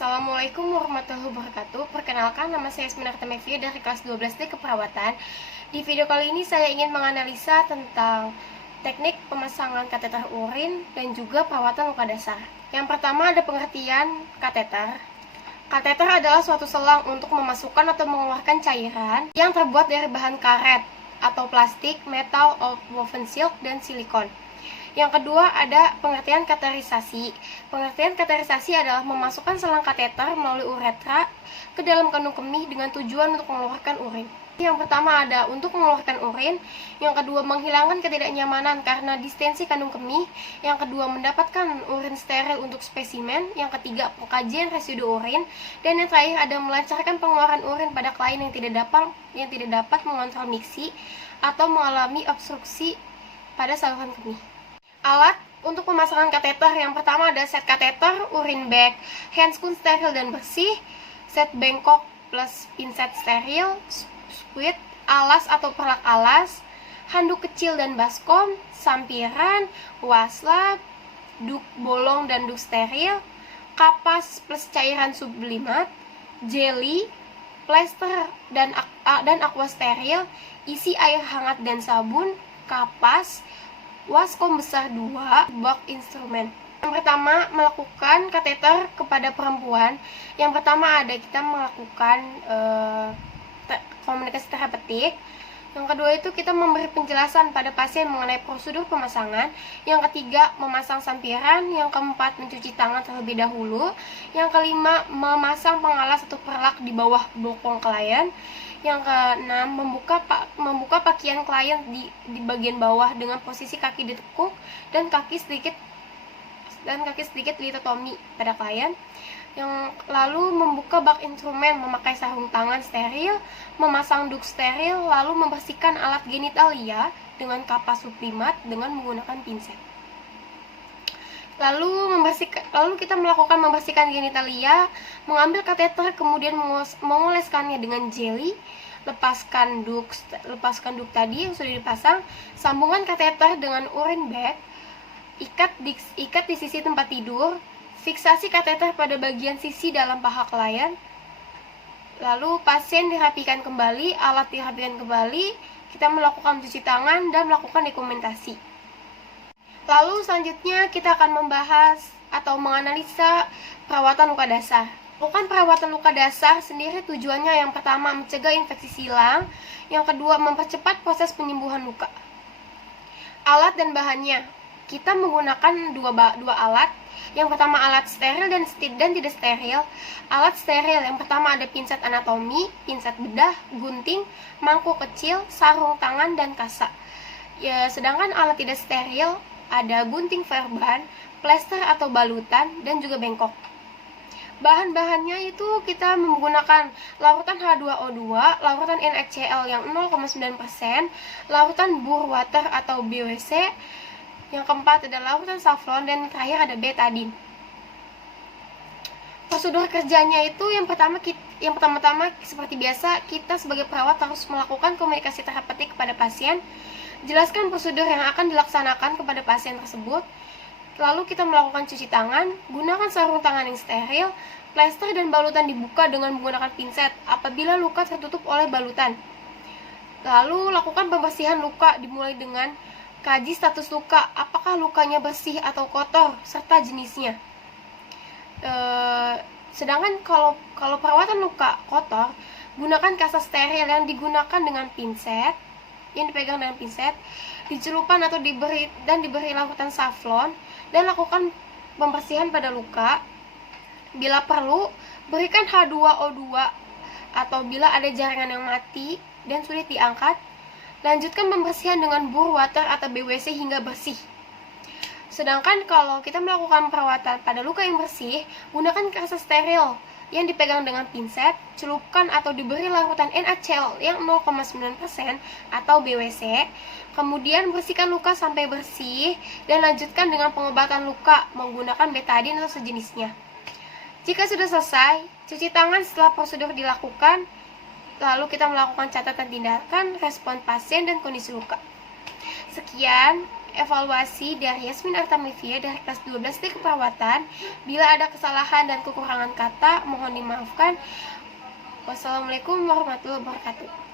Assalamualaikum warahmatullahi wabarakatuh. Perkenalkan, nama saya Isminarta Mevia dari kelas 12D Keperawatan. Di video kali ini saya ingin menganalisa tentang teknik pemasangan kateter urin dan juga perawatan luka dasar. Yang pertama ada pengertian kateter. Kateter adalah suatu selang untuk memasukkan atau mengeluarkan cairan yang terbuat dari bahan karet atau plastik, metal, woven silk, dan silikon. Yang kedua ada pengertian kateterisasi. Pengertian kateterisasi adalah memasukkan selang kateter melalui uretra ke dalam kandung kemih dengan tujuan untuk mengeluarkan urin. Yang pertama ada untuk mengeluarkan urin. Yang kedua menghilangkan ketidaknyamanan karena distensi kandung kemih. Yang kedua mendapatkan urin steril untuk spesimen. Yang ketiga pengkajian residu urin. Dan yang terakhir ada melancarkan pengeluaran urin pada klien yang tidak dapat mengontrol miksi atau mengalami obstruksi pada saluran kemih. Alat untuk pemasangan kateter yang pertama ada set kateter, urin bag, handscoon steril dan bersih, set bengkok plus pinset steril, squid, alas atau perlak alas, handuk kecil dan baskom, sampiran, waslab, duk bolong dan duk steril, kapas plus cairan sublimat, jelly, plester dan aqua steril, isi air hangat dan sabun, kapas, waskom besar 2, bak instrumen. Yang pertama, melakukan kateter kepada perempuan. Yang pertama ada kita melakukan komunikasi terapeutik. Yang kedua itu kita memberi penjelasan pada pasien mengenai prosedur pemasangan. Yang ketiga, memasang sampiran. Yang keempat, mencuci tangan terlebih dahulu. Yang kelima, memasang pengalas atau perlak di bawah bokong klien. Yang keenam, membuka pakaian klien di bagian bawah dengan posisi kaki ditekuk dan kaki sedikit litotomi pada klien. Yang lalu membuka bak instrumen, memakai sarung tangan steril, memasang duk steril, lalu membersihkan alat genitalia dengan kapas sublimat dengan menggunakan pinset. Lalu kita melakukan membersihkan genitalia, mengambil kateter kemudian mengoleskannya dengan jelly, lepaskan duk tadi yang sudah dipasang, sambungan kateter dengan urin bag, ikat di sisi tempat tidur, fiksasi kateter pada bagian sisi dalam paha klien. Lalu pasien dirapikan kembali, alat dirapikan kembali, kita melakukan cuci tangan dan melakukan dokumentasi. Lalu selanjutnya kita akan membahas atau menganalisa perawatan luka dasar. Melakukan perawatan luka dasar sendiri tujuannya yang pertama mencegah infeksi silang, yang kedua mempercepat proses penyembuhan luka. Alat dan bahannya, kita menggunakan dua alat. Yang pertama alat steril dan tidak steril. Alat steril yang pertama ada pinset anatomi, pinset bedah, gunting, mangkuk kecil, sarung tangan dan kasa. Sedangkan alat tidak steril ada gunting verban, plester atau balutan, dan juga bengkok. Bahan-bahannya itu kita menggunakan larutan H2O2, larutan NaCl yang 0,9%, larutan bur water atau BWC, yang keempat ada larutan saffron, dan terakhir ada betadine. Prosedur kerjanya itu yang pertama-tama seperti biasa, kita sebagai perawat harus melakukan komunikasi terapeutik kepada pasien. Jelaskan prosedur yang akan dilaksanakan kepada pasien tersebut. Lalu kita melakukan cuci tangan, gunakan sarung tangan yang steril, plester dan balutan dibuka dengan menggunakan pinset apabila luka tertutup oleh balutan. Lalu lakukan pembersihan luka dimulai dengan kaji status luka, apakah lukanya bersih atau kotor, serta jenisnya. Sedangkan kalau perawatan luka kotor, gunakan kasa steril yang digunakan dengan pinset, yang dipegang dengan pinset, dicelupkan atau diberi larutan saffron, dan lakukan pembersihan pada luka. Bila perlu, berikan H2O2 atau bila ada jaringan yang mati dan sulit diangkat, lanjutkan pembersihan dengan bur water atau BWC hingga bersih. Sedangkan kalau kita melakukan perawatan pada luka yang bersih, gunakan kasa steril yang dipegang dengan pinset, celupkan atau diberi larutan NaCl yang 0,9% atau BWC, kemudian bersihkan luka sampai bersih dan lanjutkan dengan pengobatan luka menggunakan betadine atau sejenisnya. Jika sudah selesai, cuci tangan setelah prosedur dilakukan, lalu kita melakukan catatan tindakan, respon pasien, dan kondisi luka. Sekian evaluasi dari Yasmin Artamevia dari kelas 12D Keperawatan. Bila ada kesalahan dan kekurangan kata, mohon dimaafkan. Wassalamualaikum warahmatullahi wabarakatuh.